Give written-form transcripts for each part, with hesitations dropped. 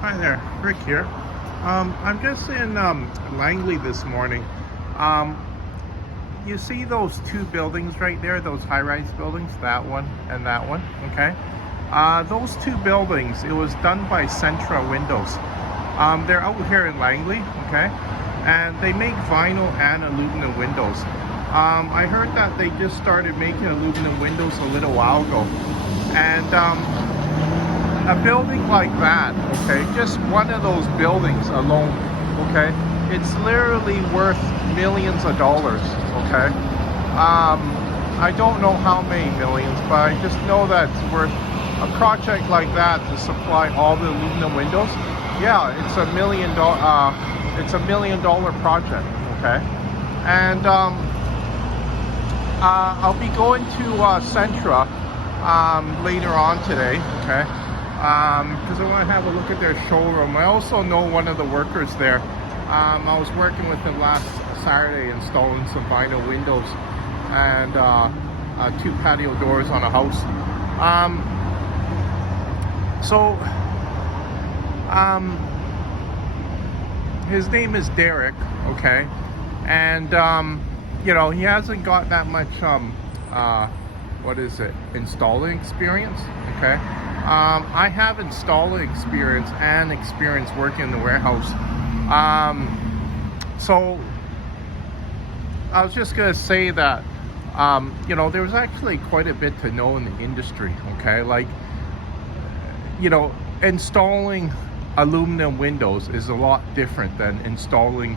Hi there, Rick here. I'm just in Langley this morning. Um, you see those two buildings right there, those high-rise buildings, that one and that one, okay? Those two buildings, it was done by Centra Windows. They're out here in Langley, okay? And they make vinyl and aluminum windows. I heard that they just started making aluminum windows a little while ago. And a building like that, okay, just one of those buildings alone, okay, it's literally worth millions of dollars, okay. I don't know how many millions, but I just know that it's worth a project like that to supply all the aluminum windows. Yeah, it's a $1 million project, okay. And I'll be going to Centra later on today, okay, because I want to have a look at their showroom. I also know one of the workers there. I was working with him last Saturday installing some vinyl windows and two patio doors on a house. His name is Derek, okay, and you know, he hasn't got that much installing experience, okay. I have installing experience and experience working in the warehouse. So I was just gonna say that you know, there's actually quite a bit to know in the industry, okay. Like, you know, installing aluminum windows is a lot different than installing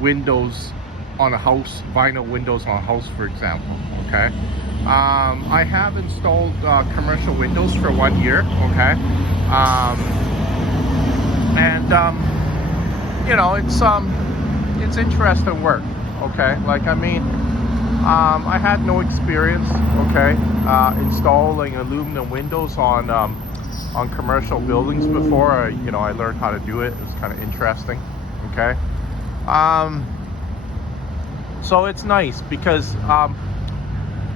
windows on a house, vinyl windows on a house, for example, okay. I have installed commercial windows for 1 year, okay, you know, it's interesting work, okay. Like, I mean, I had no experience, okay, installing aluminum windows on commercial buildings before. You know, I learned how to do it. It's kind of interesting, okay. So it's nice because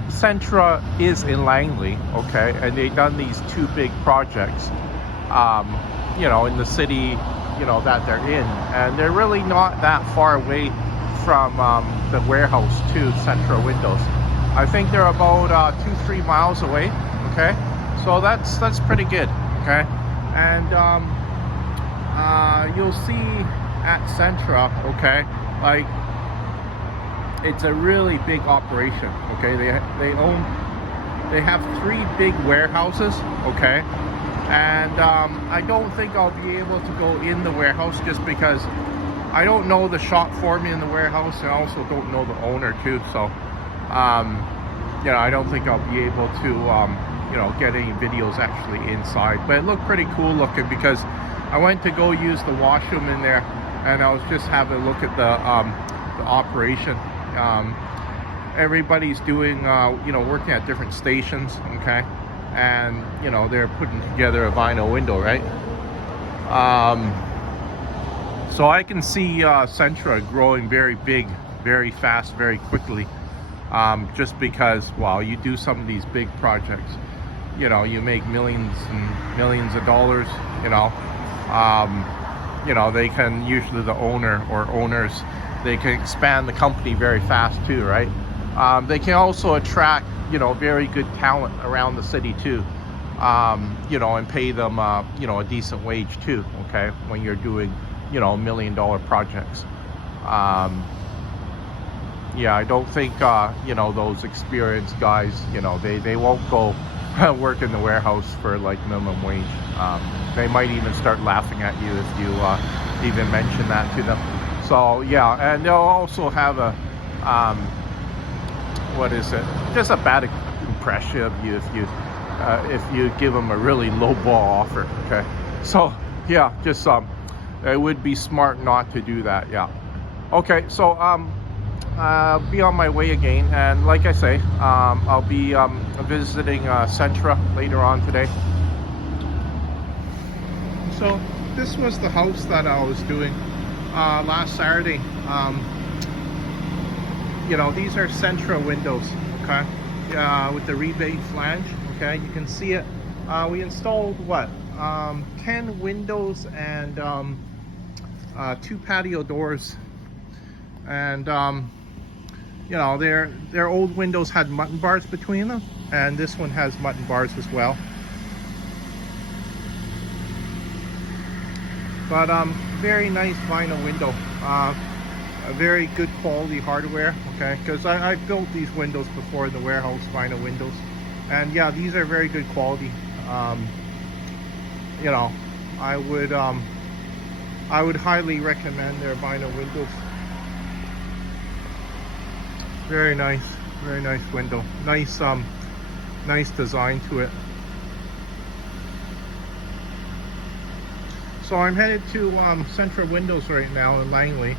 Centra is in Langley, okay, and they've done these two big projects, you know, in the city, you know, that they're in, and they're really not that far away from the warehouse to Centra Windows. I think they're about 2-3 miles away, okay, so that's pretty good, okay. And you'll see at Centra, okay, like, it's a really big operation, okay. They have 3 big warehouses, okay, and I don't think I'll be able to go in the warehouse just because I don't know the shop foreman in the warehouse, and I also don't know the owner too. So you know, I don't think I'll be able to you know, get any videos actually inside, but it looked pretty cool looking because I went to go use the washroom in there, and I was just having a look at the operation. Everybody's doing you know, working at different stations, okay, and you know, they're putting together a vinyl window, right. So I can see Centra growing very big, very fast, very quickly, just because, well, you do some of these big projects, you know, you make millions and millions of dollars, you know. You know, they can, usually the owner or owners, they can expand the company very fast too, right. They can also attract, you know, very good talent around the city too, you know, and pay them you know, a decent wage too, okay, when you're doing, you know, $1 million projects. Yeah, I don't think you know, those experienced guys, you know, they won't go work in the warehouse for like minimum wage. They might even start laughing at you if you even mention that to them. So yeah, and they'll also have a just a bad impression of you if you give them a really low ball offer, okay. So yeah, just it would be smart not to do that. Yeah, okay. So I'll be on my way again, and like I say, I'll be visiting Centra later on today. So this was the house that I was doing last Saturday. You know, these are Centra windows, okay, with the rebate flange, okay. You can see it. We installed what, 10 windows and 2 patio doors. And you know, their old windows had mutton bars between them, and this one has mutton bars as well. But very nice vinyl window. A very good quality hardware, okay, because I've built these windows before in the warehouse, vinyl windows, and yeah, these are very good quality. You know, I would highly recommend their vinyl windows. Very nice window. Nice design to it. So I'm headed to Centra Windows right now in Langley.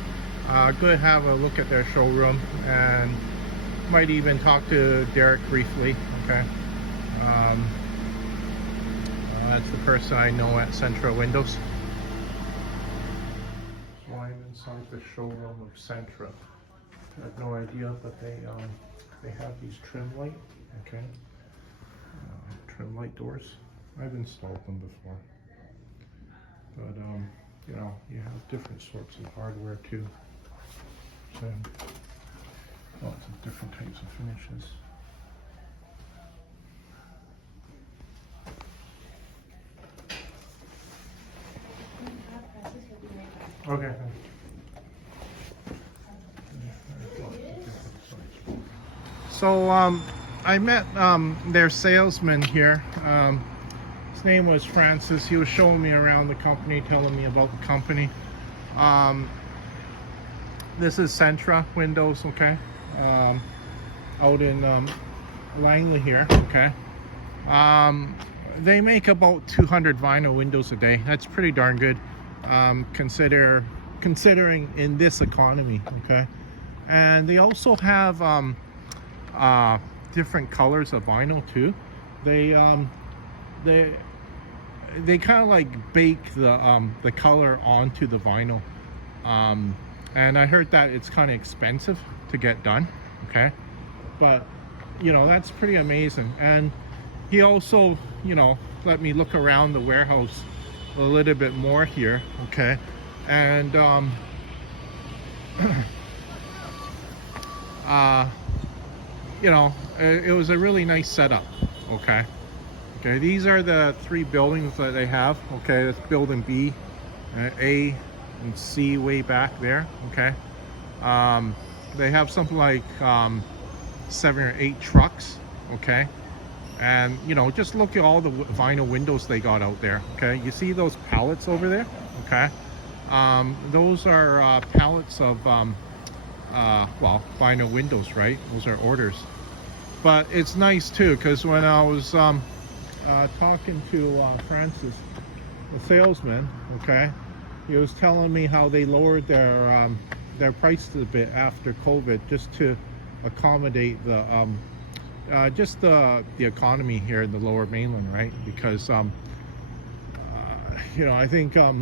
Go have a look at their showroom and might even talk to Derek briefly. Okay. That's the person I know at Centra Windows. So I'm inside the showroom of Centra. I have no idea, but they have these trim light. Okay. Trim light doors. I've installed them before. But you know, you have different sorts of hardware too. So lots of different types of finishes. Okay. So I met their salesman here. His name was Francis. He was showing me around the company, telling me about the company. This is Centra Windows, okay? Out in Langley here, okay? They make about 200 vinyl windows a day. That's pretty darn good, considering in this economy, okay? And they also have different colors of vinyl too. They kind of like bake the color onto the vinyl, and I heard that it's kind of expensive to get done, okay? But you know, that's pretty amazing. And he also, you know, let me look around the warehouse a little bit more here, okay? And you know, it was a really nice setup, okay? Okay, these are the 3 buildings that they have, okay? That's building B, A, and C way back there, okay? They have something like 7 or 8 trucks, okay? And, you know, just look at all the vinyl windows they got out there, okay? You see those pallets over there, okay? Those are pallets of, well, vinyl windows, right? Those are orders. But it's nice too, because when I was talking to Francis, the salesman, okay, he was telling me how they lowered their prices a bit after COVID, just to accommodate the just the economy here in the Lower Mainland, right? Because you know, I think a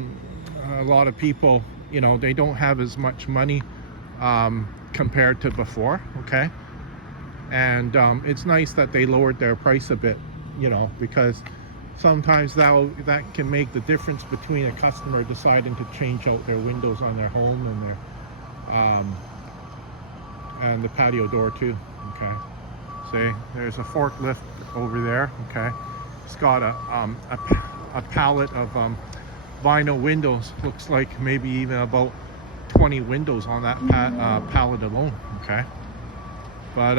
lot of people, you know, they don't have as much money compared to before, okay? And it's nice that they lowered their price a bit, you know, because sometimes that can make the difference between a customer deciding to change out their windows on their home and their and the patio door too, okay? See, there's a forklift over there, okay? It's got a pallet of vinyl windows. Looks like maybe even about 20 windows on that pallet alone, okay? But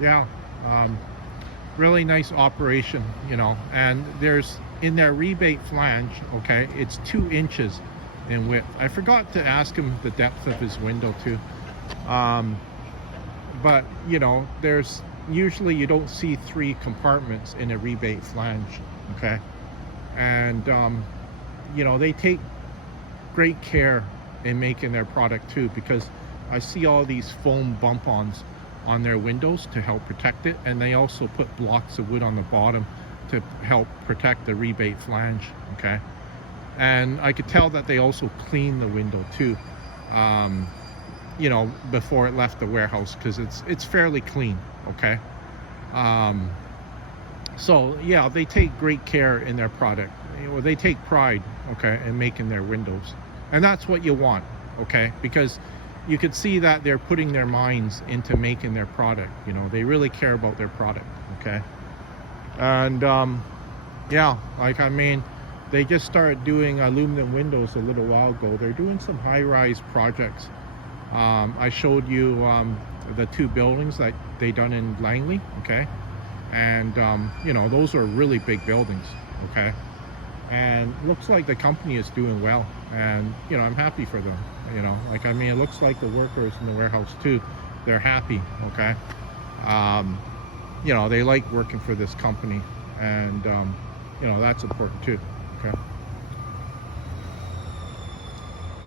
yeah, really nice operation, you know. And there's, in their rebate flange, okay, it's 2 inches in width. I forgot to ask him the depth of his window too. But you know, there's usually, you don't see 3 compartments in a rebate flange, okay? And you know, they take great care in making their product too, because I see all these foam bump-ons on their windows to help protect it, and they also put blocks of wood on the bottom to help protect the rebate flange, okay? And I could tell that they also clean the window too, you know, before it left the warehouse, because it's fairly clean, okay? So yeah, they take great care in their product. They take pride, okay, in making their windows, and that's what you want, okay, because you could see that they're putting their minds into making their product. They really care about their product, okay. And yeah, like, I mean, they just started doing aluminum windows a little while ago. They're doing some high-rise projects. I showed you the two buildings that they done in Langley, okay, and those are really big buildings, okay, and looks like the company is doing well, and I'm happy for them. Like, I mean, it looks like the workers in the warehouse too, they're happy, okay. They like working for this company, and that's important too.